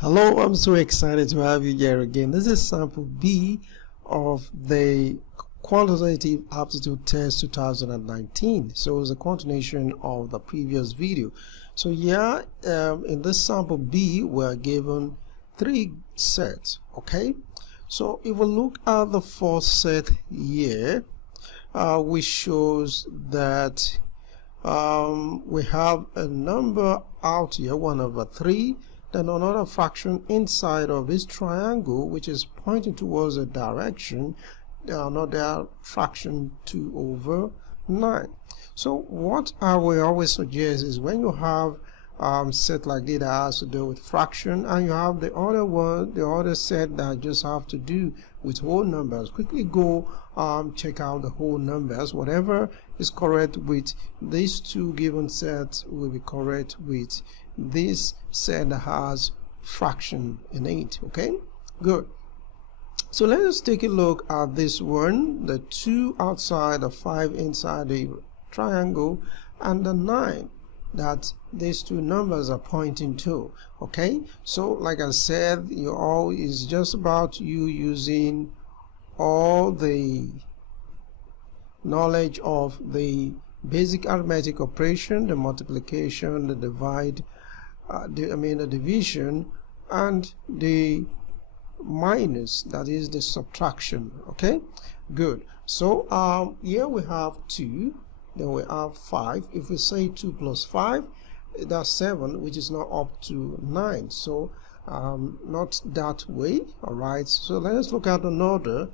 Hello, I'm so excited to have you here again. This is sample B of the Quantitative Aptitude Test 2019. So it's a continuation of the previous video. So in this sample B, we're given 3 sets, okay? So if we look at the first set here, which shows that we have a number out here, 1/3, then another fraction inside of this triangle which is pointing towards a direction, another fraction 2/9. So what I will always suggest is when you have set like this that has to do with fraction, and you have the other one, the other set that just have to do with whole numbers, quickly go check out the whole numbers. Whatever is correct with these two given sets will be correct with this set that has fraction in it. Okay, good. So let us take a look at this one, the 2 outside, the 5 inside the triangle, and the 9 that these two numbers are pointing to. Okay, so like I said, is just about you using all the knowledge of the basic arithmetic operation, the multiplication, the divide, the division, and the minus, that is the subtraction. Okay, good. So here we have 2, then we have 5. If we say 2 plus 5, that's 7, which is not up to 9. So not that way. All right, so let us look at another.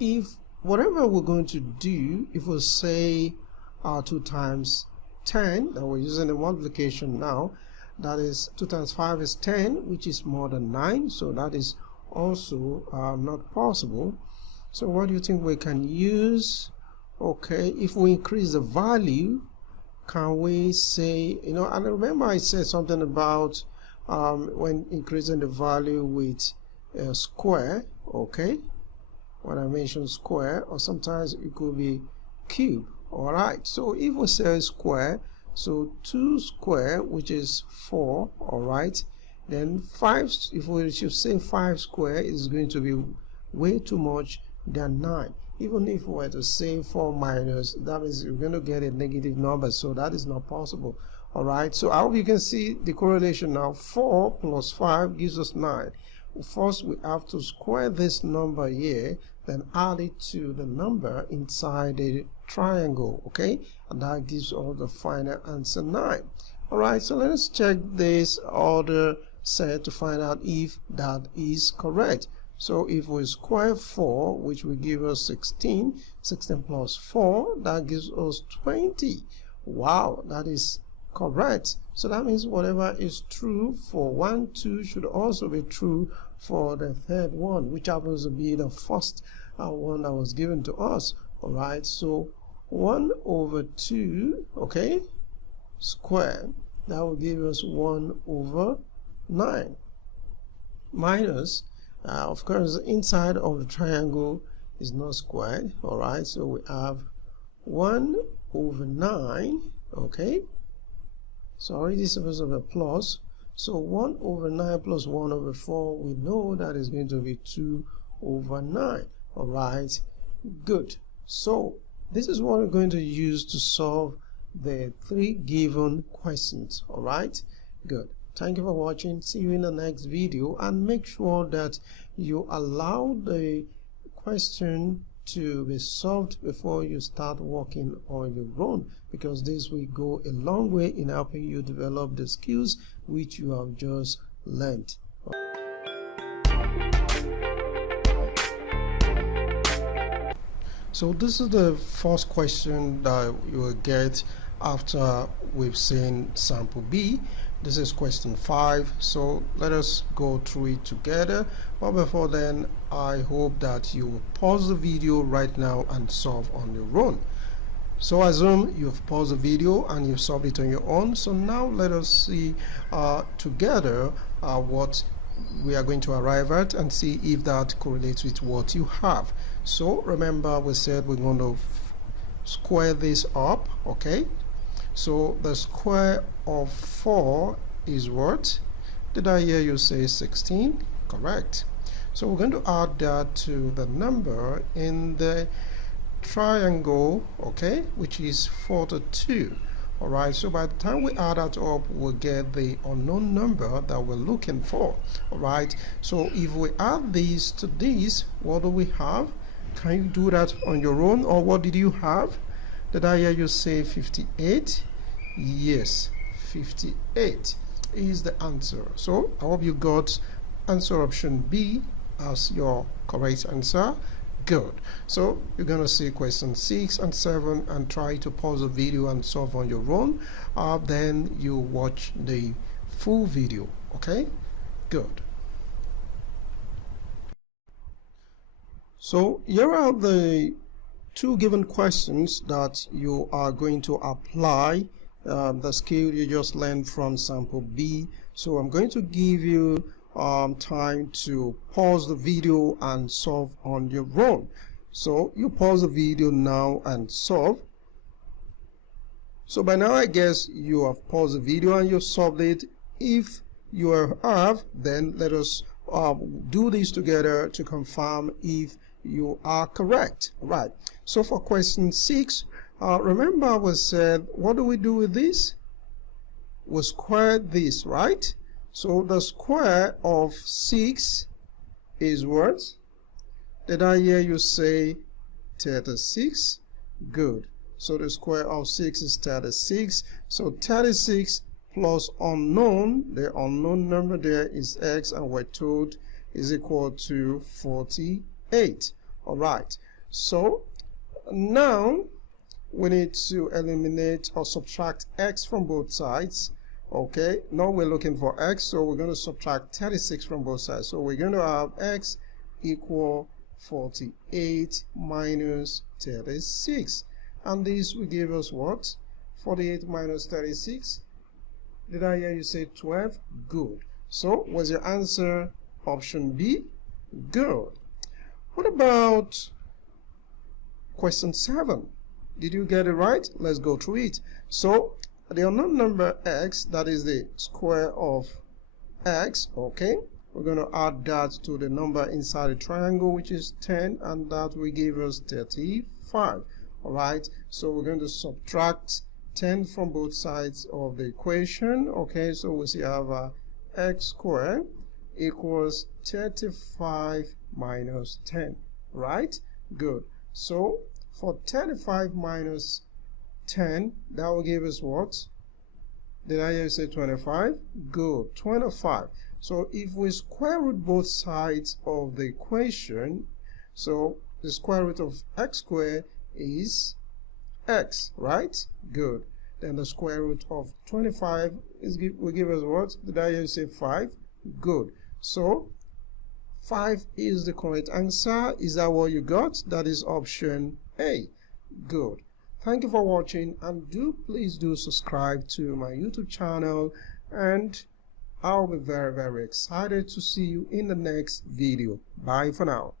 If whatever we're going to do, if we say 2 times 10, that we're using the multiplication now, that is 2 times 5 is 10, which is more than 9, so that is also not possible. So what do you think we can use? Okay, if we increase the value, can we say, and remember I said something about when increasing the value with a square, okay, when I mentioned square, or sometimes it could be cube. All right, so if we say square, so 2 square, which is 4, all right, then 5, if we should say 5 square, is going to be way too much than 9. Even if we were to say 4 minus, that means you're going to get a negative number, so that is not possible. All right, so I hope you can see the correlation now. 4 plus 5 gives us 9. First, we have to square this number here, then add it to the number inside the triangle, okay, and that gives us the final answer, 9. All right, so let us check this other set to find out if that is correct. So if we square 4, which will give us 16, 16 plus 4, that gives us 20. Wow, that is correct. So that means whatever is true for 1, 2 should also be true for the third one, which happens to be the first one that was given to us. All right, so 1/2, okay, square, that will give us 1/9 minus, of course, the inside of the triangle is not squared. All right, so we have 1/9, okay, sorry, this is supposed to be a plus, so 1/9 plus 1/4, we know that is going to be 2/9. All right, good. So this is what we're going to use to solve the 3 given questions. All right, good. Thank you for watching. See you in the next video, and make sure that you allow the question to be solved before you start working on your own, because this will go a long way in helping you develop the skills which you have just learned. So this is the first question that you will get after we've seen sample B. This is question 5, so let us go through it together. But before then, I hope that you will pause the video right now and solve on your own. So I assume you've paused the video and you've solved it on your own. So now let us see together what we are going to arrive at and see if that correlates with what you have. So remember, we said we're going to square this up, okay? So the square of 4 is what? Did I hear you say 16? Correct. So we're going to add that to the number in the triangle, okay, which is 42. All right, so by the time we add that up, we'll get the unknown number that we're looking for. All right, so if we add these to these, what do we have? Can you do that on your own, or what did you have? Did I hear you say 58? Yes, 58 is the answer. So I hope you got answer option B as your correct answer. Good. So you're going to see question 6 and 7 and try to pause the video and solve on your own. Then you watch the full video. Okay? Good. So here are the two given questions that you are going to apply the skill you just learned from sample B. So I'm going to give you time to pause the video and solve on your own. So you pause the video now and solve. So by now I guess you have paused the video and you solved it. If you have, then let us do this together to confirm if you are correct. Right. So for question 6, remember we said, what do we do with this? We square this, right? So the square of 6 is what? Did I hear you say 36? Good. So the square of 6 is 36. So 36 plus unknown, the unknown number there is x, and we're told is equal to 48. All right. So now we need to eliminate or subtract x from both sides. Okay, now we're looking for x, so we're going to subtract 36 from both sides. So we're going to have x equal 48 minus 36. And this will give us what? 48 minus 36. Did I hear you say 12? Good. So was your answer option B? Good. What about question 7? Did you get it right? Let's go through it. So the unknown number x, that is the square of x, okay, we're going to add that to the number inside the triangle, which is 10, and that will give us 35. All right, so we're going to subtract 10 from both sides of the equation. Okay, so we see I have x squared equals 35 minus 10, right? Good. So for 35 minus 10, that will give us what? Did I hear you say 25? Good, 25. So if we square root both sides of the equation, so the square root of x squared is x, right? Good. Then the square root of 25 will give us what? Did I hear you say 5? Good. So 5 is the correct answer. Is that what you got? That is option A. Good. Thank you for watching, and please do subscribe to my YouTube channel, and I'll be very excited to see you in the next video. Bye for now.